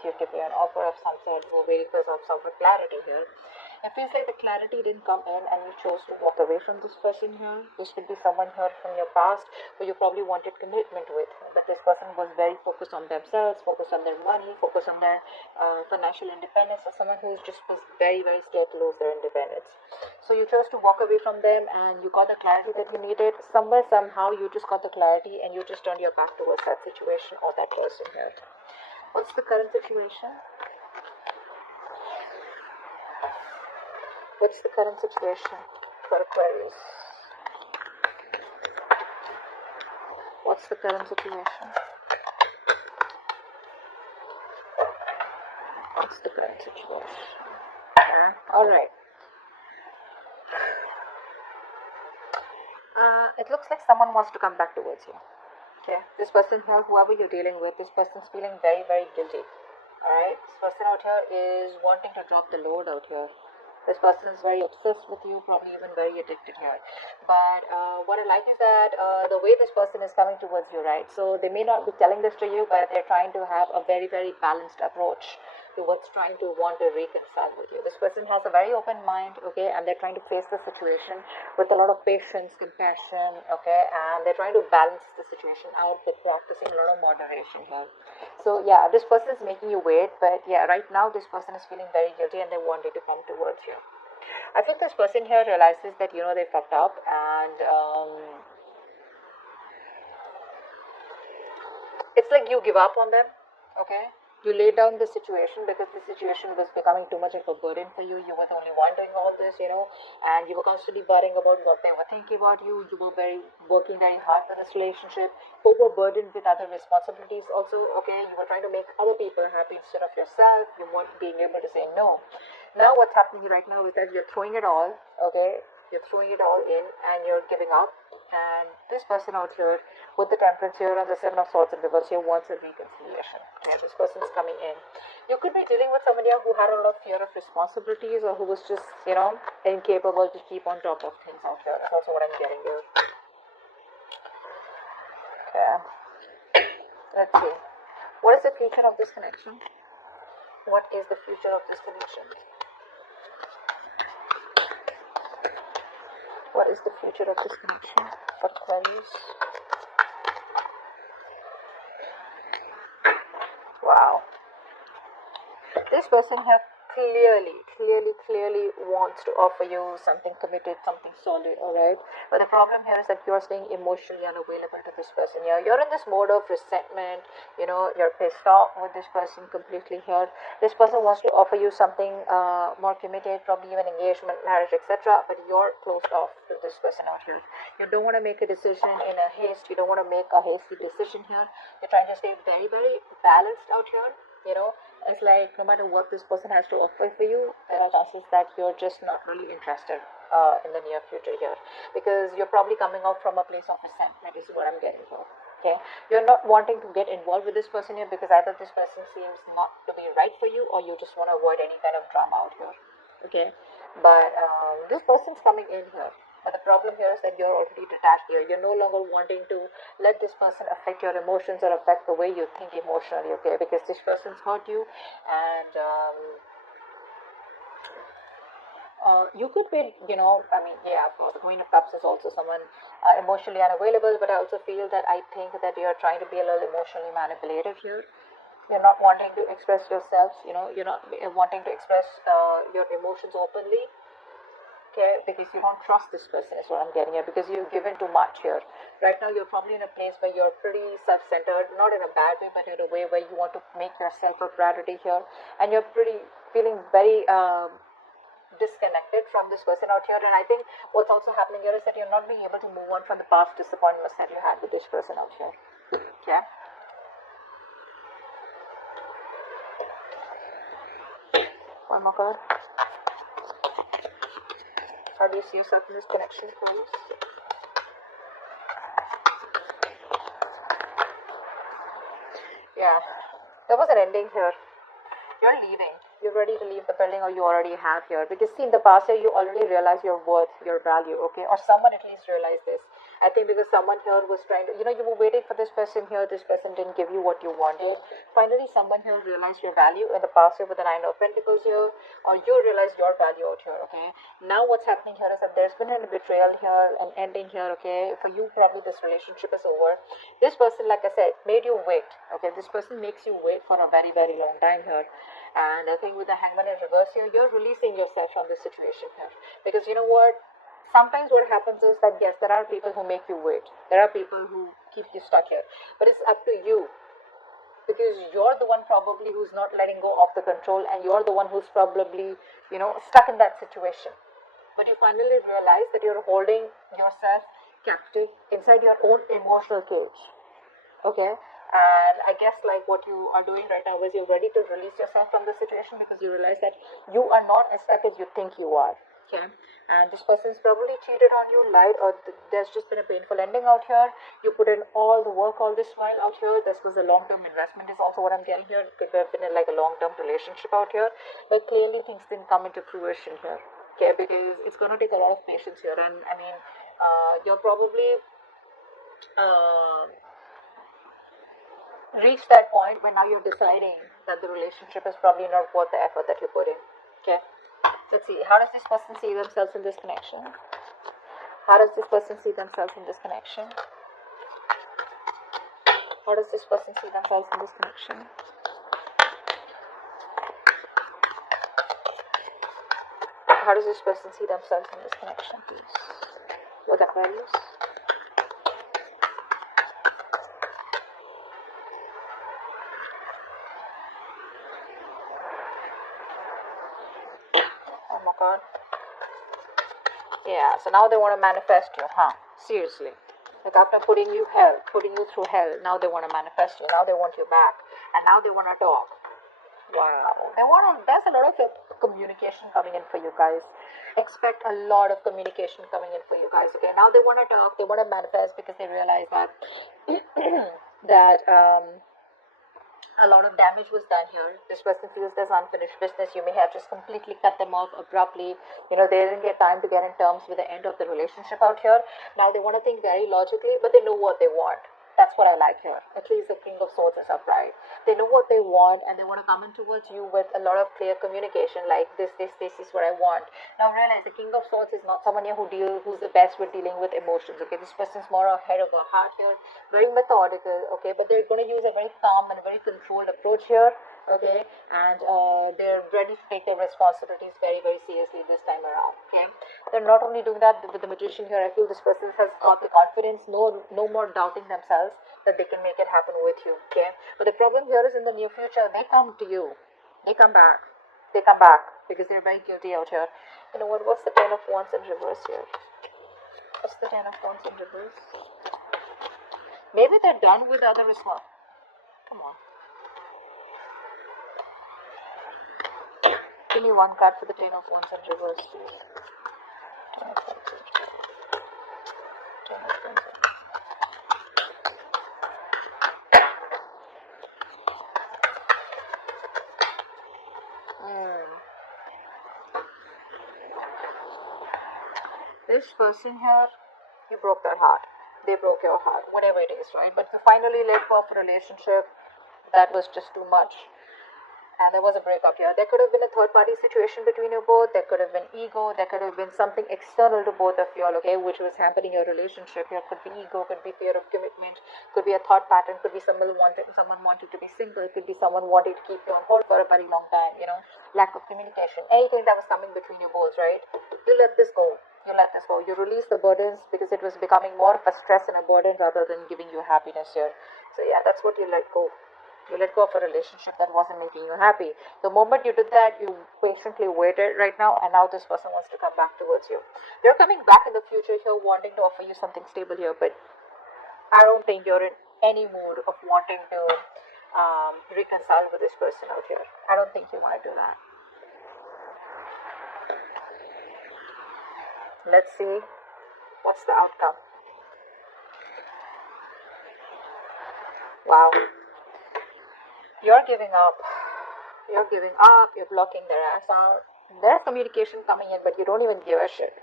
worth, you give you an offer of some sort, you wait for some sort of clarity here. It feels like the clarity didn't come in and you chose to walk away from this person here. This could be someone here from your past who you probably wanted commitment with, but this person was very focused on themselves, focused on their money, focused on their financial independence, or someone who just was very, very scared to lose their independence. So you chose to walk away from them and you got the clarity that you needed. Somewhere, somehow, you just got the clarity and you just turned your back towards that situation or that person here. What's the current situation? What's the current situation for Aquarius? What's the current situation? What's the current situation? Alright. It looks like someone wants to come back towards you. Okay, this person here, whoever you're dealing with, this person's feeling very, very guilty. Alright, this person out here is wanting to drop the load out here. This person is very obsessed with you, probably even very addicted here. But what I like is that the way this person is coming towards you, right? So they may not be telling this to you, but they're trying to have a very, very balanced approach towards trying to want to reconcile with you. This person has a very open mind, okay, and they're trying to face the situation with a lot of patience, compassion, okay, and they're trying to balance the situation out with practicing a lot of moderation here. So yeah, this person is making you wait, but yeah, right now this person is feeling very guilty and they want you to come towards you. I think this person here realizes that, you know, they fucked up, and it's like you give up on them, okay? You lay down the situation because the situation was becoming too much of a burden for you. You were the only one doing all this, you know, and you were constantly worrying about what they were thinking about you. You were working very hard for this relationship, overburdened with other responsibilities also, okay? You were trying to make other people happy instead of yourself. You weren't being able to say no. Now what's happening right now is that you're throwing it all, okay? You're throwing it all in and you're giving up. And this person out here with the Temperance here and the Seven of Swords in reverse here wants a reconciliation. Okay, this person's coming in. You could be dealing with somebody who had a lot of fear of responsibilities, or who was just, you know, incapable to keep on top of things out here. That's also what I'm getting here. Okay. Let's see. What is the future of this connection? What is the future of this connection? What is the future of this connection for Aquarius? Wow. This person here clearly wants to offer you something committed, something solid, alright? But the problem here is that you're staying emotionally unavailable to this person here. You're in this mode of resentment, you know, you're pissed off with this person completely here. This person wants to offer you something more committed, probably even engagement, marriage, etc. But you're closed off to this person out here. You don't want to make a decision in a haste. You don't want to make a hasty decision here. You're trying to stay very, very balanced out here. You know, it's like no matter what this person has to offer for you, there are chances that you're just not really interested in the near future here, because you're probably coming out from a place of resentment is what I'm getting here. Okay, you're not wanting to get involved with this person here because either this person seems not to be right for you, or you just want to avoid any kind of drama out here. Okay, but this person's coming in here. But the problem here is that you're already detached here. You're no longer wanting to let this person affect your emotions or affect the way you think emotionally, okay? Because this person's hurt you, and you could be, you know, I mean, yeah, of course, the Queen of Cups is also someone emotionally unavailable, but I also feel that I think that you're trying to be a little emotionally manipulative here. You're not wanting to express yourself, you know, you're not wanting to express your emotions openly. Okay, because you don't trust this person is what I'm getting at, because you've given too much here. Right now you're probably in a place where you're pretty self-centered, not in a bad way, but in a way where you want to make yourself a priority here, and you're pretty feeling very disconnected from this person out here. And I think what's also happening here is that you're not being able to move on from the past disappointments that you had with this person out here. Okay. One more card. How do you see yourself in this connection, please? Yeah, there was an ending here. You're leaving. You're ready to leave the building, or you already have here. Because see, in the past year, you already realized your worth, your value, okay? Or someone at least realized this. I think because someone here was trying to, you were waiting for this person here, this person didn't give you what you wanted. Finally, someone here realized your value in the past year with the Nine of Pentacles here, or you realized your value out here, okay? Now what's happening here is that there's been a betrayal here, an ending here, okay? For you, probably this relationship is over. This person, like I said, made you wait, okay? This person makes you wait for a very, very long time here. And I think with the Hangman in reverse here, you're releasing yourself from this situation here. Because you know what? Sometimes what happens is that, yes, there are people who make you wait. There are people who keep you stuck here. But it's up to you. Because you're the one probably who's not letting go of the control, and you're the one who's probably, stuck in that situation. But you finally realize that you're holding yourself captive inside your own emotional cage. Okay? And I guess like what you are doing right now is you're ready to release yourself from the situation because you realize that you are not as stuck as you think you are. Okay, and this person's probably cheated on you, lied, or there's just been a painful ending out here. You put in all the work all this while out here. This was a long-term investment is also what I'm getting here. It could have been like a long-term relationship out here, but clearly things didn't come into fruition here. Okay, because it's going to take a lot of patience here, and I mean, you're probably reached that point where now you're deciding that the relationship is probably not worth the effort that you put in. Okay. Let's see, how does this person see themselves in this connection? How does this person see themselves in this connection? How does this person see themselves in this connection? How does this person see themselves in this connection, please? With Aquarius? Oh my god. Yeah, so now they want to manifest you, huh? Seriously. Like after putting you through hell, now they want to manifest you. Now they want you back. And now they want to talk. Wow. There's a lot of communication coming in for you guys. Expect a lot of communication coming in for you guys. Okay, now they want to talk, they want to manifest because they realize that that a lot of damage was done here. This person feels there's unfinished business. You may have just completely cut them off abruptly. They didn't get time to get in terms with the end of the relationship out here. Now they want to think very logically, but they know what they want. That's what I like here. At least the King of Swords is upright. They know what they want, and they want to come in towards you with a lot of clear communication, like this is what I want. Now realize the King of Swords is not someone here who's the best with dealing with emotions. Okay, this person's more ahead of a heart here, very methodical. Okay, but they're going to use a very calm and a very controlled approach here. Okay, and they're ready to take their responsibilities very, very seriously this time around. Okay, they're not only doing that with the Magician here. I feel this person has got the confidence, no more doubting themselves that they can make it happen with you. Okay, but the problem here is in the near future they come to you, they come back because they're very guilty out here. You know what? What's the Ten of Wands in reverse here? What's the Ten of Wands in reverse? Maybe they're done with other as well. Come on. Give me one card for the Ten of Wands in reverse. Ten of Wands in reverse. Ten of Wands in reverse. This person here, you broke their heart. They broke your heart, whatever it is, right? But you finally let go of a relationship that was just too much. And there was a breakup here. There could have been a third-party situation between you both. There could have been ego. There could have been something external to both of you all, okay, which was hampering your relationship. Here could be ego, could be fear of commitment, could be a thought pattern, could be someone wanted to be single, could be someone wanted to keep you on hold for a very long time, lack of communication, anything that was coming between you both, right? You let this go. You release the burdens because it was becoming more of a stress and a burden rather than giving you happiness here. So yeah, that's what you let go. You let go of a relationship that wasn't making you happy. The moment you did that, you patiently waited right now, and now this person wants to come back towards you. They're coming back in the future here, wanting to offer you something stable here, but I don't think you're in any mood of wanting to reconcile with this person out here. I don't think you want to do that. Let's see what's the outcome. Wow. You're giving up. You're blocking their ass out. There's communication coming in, but you don't even give a shit.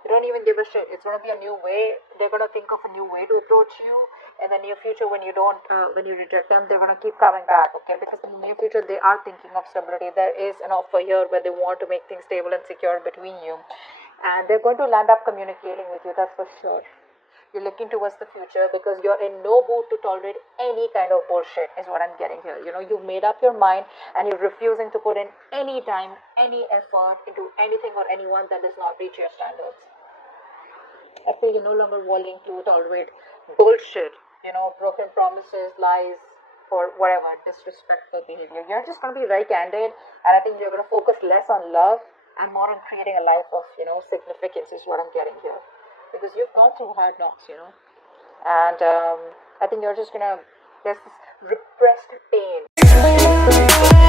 You don't even give a shit. It's going to be a new way. They're going to think of a new way to approach you. In the near future, when you don't, when you reject them, they're going to keep coming back, okay? Because in the near future, they are thinking of stability. There is an offer here where they want to make things stable and secure between you. And they're going to land up communicating with you, that's for sure. You're looking towards the future because you're in no mood to tolerate any kind of bullshit, is what I'm getting here. You know, you've made up your mind and you're refusing to put in any time, any effort into anything or anyone that does not reach your standards. I feel you're no longer willing to tolerate bullshit, you know, broken promises, lies, or whatever, disrespectful behavior. You're just going to be very candid, and I think you're going to focus less on love and more on creating a life of, you know, significance, is what I'm getting here. Because you've gone through hard knocks, you know, and I think you're just gonna, there's this repressed pain.